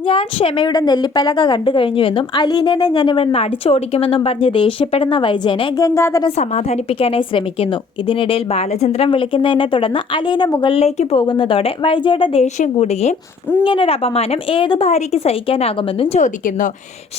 ഞാൻ ക്ഷമയുടെ നെല്ലിപ്പലക കണ്ടു കഴിഞ്ഞുവെന്നും അലീനനെ ഞാൻ ഇവിടെ നിന്ന് അടിച്ചോടിക്കുമെന്നും പറഞ്ഞ് ദേഷ്യപ്പെടുന്ന വൈജയനെ ഗംഗാധരൻ സമാധാനിപ്പിക്കാനായി ശ്രമിക്കുന്നു. ഇതിനിടയിൽ ബാലചന്ദ്രൻ വിളിക്കുന്നതിനെ തുടർന്ന് അലീന മുകളിലേക്ക് പോകുന്നതോടെ വൈജയുടെ ദേഷ്യം കൂടുകയും ഇങ്ങനൊരു അപമാനം ഏത് ഭാര്യയ്ക്ക് സഹിക്കാനാകുമെന്നും ചോദിക്കുന്നു.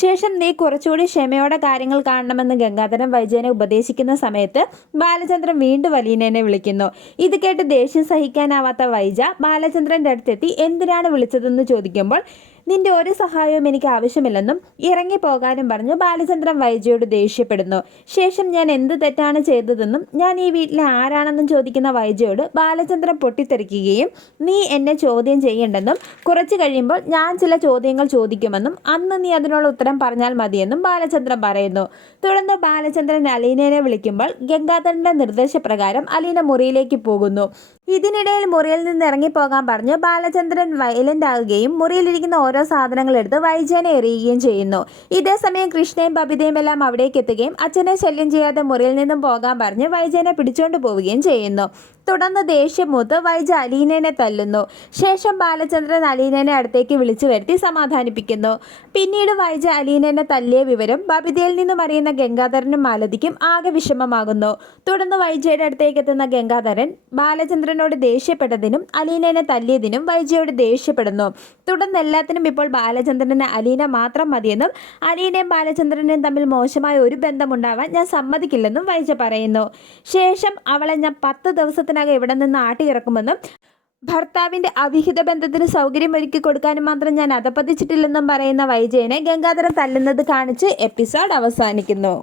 ശേഷം നീ കുറച്ചുകൂടി ക്ഷമയോടെ കാര്യങ്ങൾ കാണണമെന്ന് ഗംഗാധരൻ വൈജയനെ ഉപദേശിക്കുന്ന സമയത്ത് ബാലചന്ദ്രൻ വീണ്ടും അലീനനെ വിളിക്കുന്നു. ഇത് കേട്ട് ദേഷ്യം സഹിക്കാനാവാത്ത വൈജ ബാലചന്ദ്രന്റെ അടുത്തെത്തി എന്തിനാണ് വിളിച്ചതെന്ന് ചോദിക്കുമ്പോൾ നിന്റെ ഒരു സഹായവും എനിക്ക് ആവശ്യമില്ലെന്നും ഇറങ്ങിപ്പോകാനും പറഞ്ഞു ബാലചന്ദ്രൻ വൈജയോട് ദേഷ്യപ്പെടുന്നു. ശേഷം ഞാൻ എന്ത് തെറ്റാണ് ചെയ്തതെന്നും ഞാൻ ഈ വീട്ടിലെ ആരാണെന്നും ചോദിക്കുന്ന വൈജയോട് ബാലചന്ദ്രൻ പൊട്ടിത്തെറിക്കുകയും നീ എന്നെ ചോദ്യം ചെയ്യേണ്ടെന്നും കുറച്ച് കഴിയുമ്പോൾ ഞാൻ ചില ചോദ്യങ്ങൾ ചോദിക്കുമെന്നും അന്ന് നീ അതിനുള്ള ഉത്തരം പറഞ്ഞാൽ മതിയെന്നും ബാലചന്ദ്രൻ പറയുന്നു. തുടർന്ന് ബാലചന്ദ്രൻ അലീനയെ വിളിക്കുമ്പോൾ ഗംഗാധരന്റെ നിർദ്ദേശപ്രകാരം അലീന മുറിയിലേക്ക് പോകുന്നു. ഇതിനിടയിൽ മുറിയിൽ നിന്ന് ഇറങ്ങിപ്പോകാൻ പറഞ്ഞ്. ബാലചന്ദ്രൻ വയലന്റ് ആകുകയും മുറിയിലിരിക്കുന്ന ഓരോ സാധനങ്ങൾ എടുത്ത് എറിയുകയും ചെയ്യുന്നു. ഇതേസമയം കൃഷ്ണയും ബബിതയും എല്ലാം അവിടേക്ക് എത്തുകയും അച്ഛനെ ശല്യം ചെയ്യാതെ മുറിയിൽ നിന്നും പോകാൻ പറഞ്ഞ് വൈജയനെ പിടിച്ചുകൊണ്ട് പോവുകയും ചെയ്യുന്നു. തുടർന്ന് ദേഷ്യമൂത്ത് വൈജ അലീനനെ തല്ലുന്നു. ശേഷം ബാലചന്ദ്രൻ അലീനനെ അടുത്തേക്ക് വിളിച്ചു വരുത്തി സമാധാനിപ്പിക്കുന്നു. പിന്നീട് വൈജ അലീനനെ തല്ലിയ വിവരം ബബിതയിൽ നിന്നും അറിയുന്ന ഗംഗാധരനും മാലതിക്കും ആകെ വിഷമമാകുന്നു. തുടർന്ന് വൈജയുടെ അടുത്തേക്ക് എത്തുന്ന ഗംഗാധരൻ ബാലചന്ദ്രനോട് ദേഷ്യപ്പെട്ടതിനും അലീനനെ തല്ലിയതിനും വൈജയോട് ദേഷ്യപ്പെടുന്നു. തുടർന്ന് എല്ലാത്തിനും ഇപ്പോൾ ബാലചന്ദ്രന് അലീന മാത്രം മതിയെന്നും അലീനയും ബാലചന്ദ്രനും തമ്മിൽ മോശമായ ഒരു ബന്ധമുണ്ടാവാൻ ഞാൻ സമ്മതിക്കില്ലെന്നും വൈജ പറയുന്നു. ശേഷം അവളെ ഞാൻ പത്ത് ദിവസത്തിനകം ഇവിടെ നിന്ന് ആട്ടിയിറക്കുമെന്നും ഭർത്താവിന്റെ അവിഹിത ബന്ധത്തിന് സൗകര്യം ഒരുക്കി കൊടുക്കാനും മാത്രം ഞാൻ അധപ്പതിച്ചിട്ടില്ലെന്നും പറയുന്ന വൈജയനെ ഗംഗാധരൻ തല്ലുന്നത് കാണിച്ച് എപ്പിസോഡ് അവസാനിക്കുന്നു.